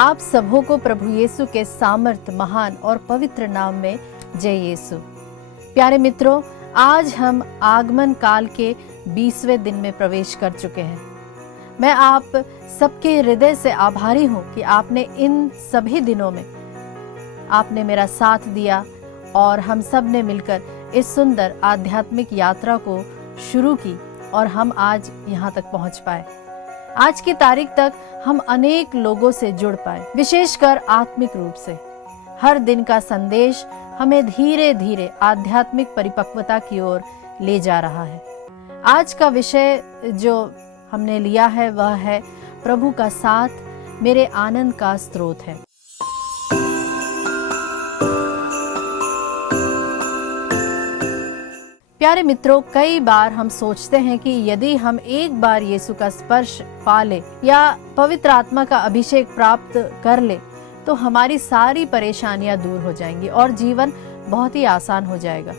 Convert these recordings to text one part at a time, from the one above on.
आप सबों को प्रभु यीशु के सामर्थ, महान और पवित्र नाम में जय यीशु। प्यारे मित्रों, आज हम आगमन काल के 20वें दिन में प्रवेश कर चुके हैं। मैं आप सबके हृदय से आभारी हूँ कि आपने इन सभी दिनों में आपने मेरा साथ दिया और हम सब ने मिलकर इस सुंदर आध्यात्मिक यात्रा को शुरू की और हम आज यहाँ तक पहुँच पाए। आज की तारीख तक हम अनेक लोगों से जुड़ पाए, विशेषकर आत्मिक रूप से। हर दिन का संदेश हमें धीरे धीरे आध्यात्मिक परिपक्वता की ओर ले जा रहा है। आज का विषय जो हमने लिया है वह है प्रभु का साथ मेरे आनंद का स्रोत है। प्यारे मित्रों, कई बार हम सोचते हैं कि यदि हम एक बार यीशु का स्पर्श पा ले या पवित्र आत्मा का अभिषेक प्राप्त कर ले तो हमारी सारी परेशानियां दूर हो जाएंगी और जीवन बहुत ही आसान हो जाएगा।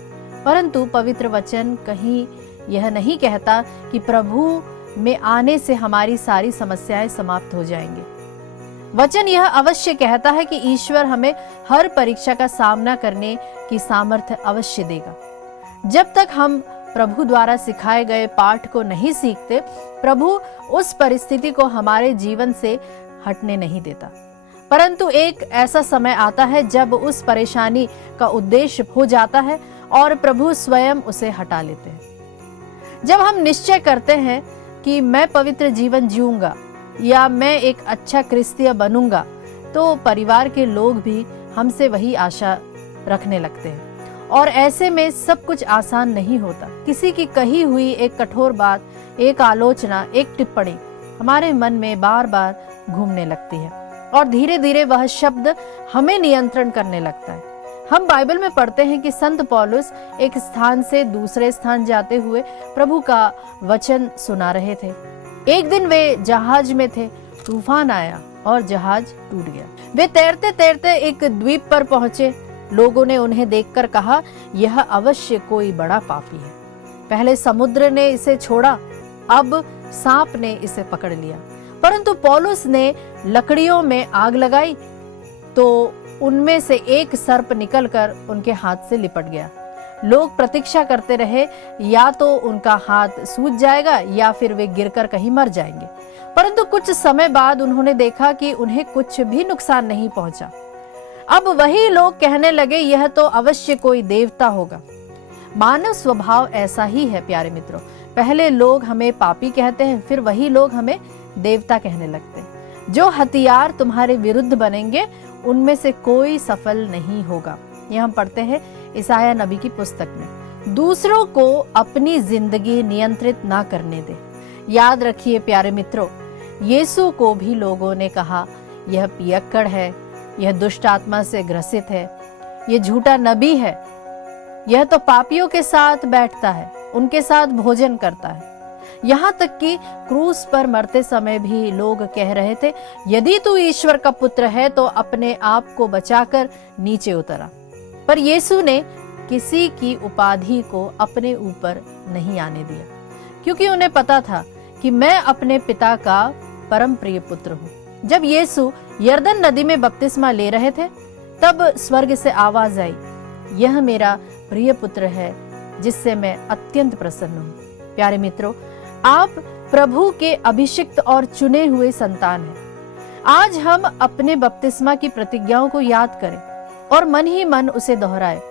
परंतु पवित्र वचन कहीं यह नहीं कहता कि प्रभु में आने से हमारी सारी समस्याएं समाप्त हो जाएंगी। वचन यह अवश्य कहता है कि ईश्वर हमें हर परीक्षा का सामना करने की सामर्थ्य अवश्य देगा। जब तक हम प्रभु द्वारा सिखाए गए पाठ को नहीं सीखते, प्रभु उस परिस्थिति को हमारे जीवन से हटने नहीं देता। परंतु एक ऐसा समय आता है जब उस परेशानी का उद्देश्य हो जाता है और प्रभु स्वयं उसे हटा लेते हैं। जब हम निश्चय करते हैं कि मैं पवित्र जीवन जीऊंगा या मैं एक अच्छा क्रिस्तीय बनूंगा, तो परिवार के लोग भी हमसे वही आशा रखने लगते हैं और ऐसे में सब कुछ आसान नहीं होता। किसी की कही हुई एक कठोर बात, एक आलोचना, एक टिप्पणी हमारे मन में बार बार घूमने लगती है और धीरे धीरे वह शब्द हमें नियंत्रण करने लगता है। हम बाइबल में पढ़ते हैं कि संत पौलुस एक स्थान से दूसरे स्थान जाते हुए प्रभु का वचन सुना रहे थे। एक दिन वे जहाज में थे, तूफान आया और जहाज टूट गया। वे तैरते तैरते एक द्वीप पर पहुंचे। लोगों ने उन्हें देखकर कहा, यह अवश्य कोई बड़ा पापी है। पहले समुद्र ने इसे छोड़ा, अब सांप ने इसे पकड़ लिया। परंतु पौलुस ने लकड़ियों में आग लगाई तो उनमें से एक सर्प निकलकर उनके हाथ से लिपट गया। लोग प्रतीक्षा करते रहे, या तो उनका हाथ सूज जाएगा या फिर वे गिरकर कहीं मर जाएंगे। परंतु कुछ समय बाद उन्होंने देखा कि उन्हें कुछ भी नुकसान नहीं पहुंचा। अब वही लोग कहने लगे, यह तो अवश्य कोई देवता होगा। मानव स्वभाव ऐसा ही है प्यारे मित्रों। पहले लोग हमें पापी कहते हैं, फिर वही लोग हमें देवता कहने लगते हैं। जो हथियार तुम्हारे विरुद्ध बनेंगे उनमें से कोई सफल नहीं होगा। यह हम पढ़ते हैं यशायाह नबी की पुस्तक में। दूसरों को अपनी जिंदगी नियंत्रित ना करने दे। याद रखिए प्यारे मित्रों, यीशु को भी लोगों ने कहा, यह पियक्कड़ है, यह दुष्ट आत्मा से ग्रसित है, यह झूठा नबी है, यह तो पापियों के साथ बैठता है, उनके साथ भोजन करता है। यहाँ तक कि क्रूस पर मरते समय भी लोग कह रहे थे, यदि तू ईश्वर का पुत्र है तो अपने आप को बचाकर नीचे उतरा। पर यीशु ने किसी की उपाधि को अपने ऊपर नहीं आने दिया, क्योंकि उन्हें पता था कि मैं अपने पिता का परम प्रिय पुत्र हूँ। जब यीशु यरदन नदी में बपतिस्मा ले रहे थे, तब स्वर्ग से आवाज आई, यह मेरा प्रिय पुत्र है जिससे मैं अत्यंत प्रसन्न हूँ। प्यारे मित्रों, आप प्रभु के अभिषिक्त और चुने हुए संतान हैं। आज हम अपने बपतिस्मा की प्रतिज्ञाओं को याद करें और मन ही मन उसे दोहराए।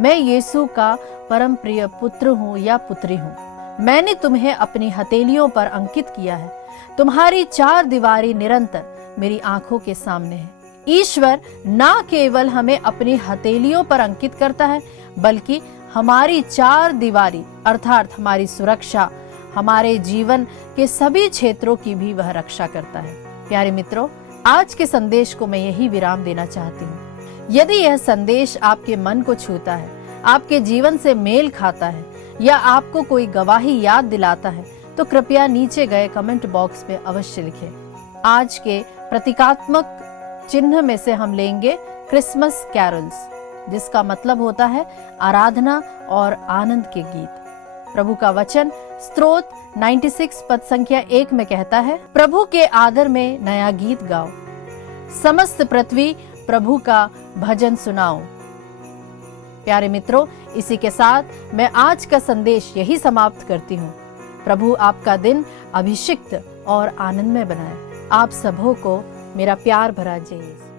मैं यीशु का परम प्रिय पुत्र हूँ या पुत्री हूँ। मैंने तुम्हें अपनी हथेलियों पर अंकित किया है। तुम्हारी चार दीवारी निरंतर मेरी आंखों के सामने है। ईश्वर ना केवल हमें अपनी हथेलियों पर अंकित करता है, बल्कि हमारी चार दीवारी अर्थात हमारी सुरक्षा, हमारे जीवन के सभी क्षेत्रों की भी वह रक्षा करता है। प्यारे मित्रों, आज के संदेश को मैं यही विराम देना चाहती हूँ। यदि यह संदेश आपके मन को छूता है, आपके जीवन से मेल खाता है या आपको कोई गवाही याद दिलाता है, तो कृपया नीचे गए कमेंट बॉक्स में अवश्य लिखें। आज के प्रतीकात्मक चिन्ह में से हम लेंगे क्रिसमस कैरल्स, जिसका मतलब होता है आराधना और आनंद के गीत। प्रभु का वचन स्तोत्र 96 पद संख्या 1 में कहता है, प्रभु के आदर में नया गीत गाओ, समस्त पृथ्वी प्रभु का भजन सुनाओ। प्यारे मित्रों, इसी के साथ मैं आज का संदेश यही समाप्त करती हूँ। प्रभु आपका दिन अभिषिक्त और आनंदमय बनाए। आप सबों को मेरा प्यार भरा जय।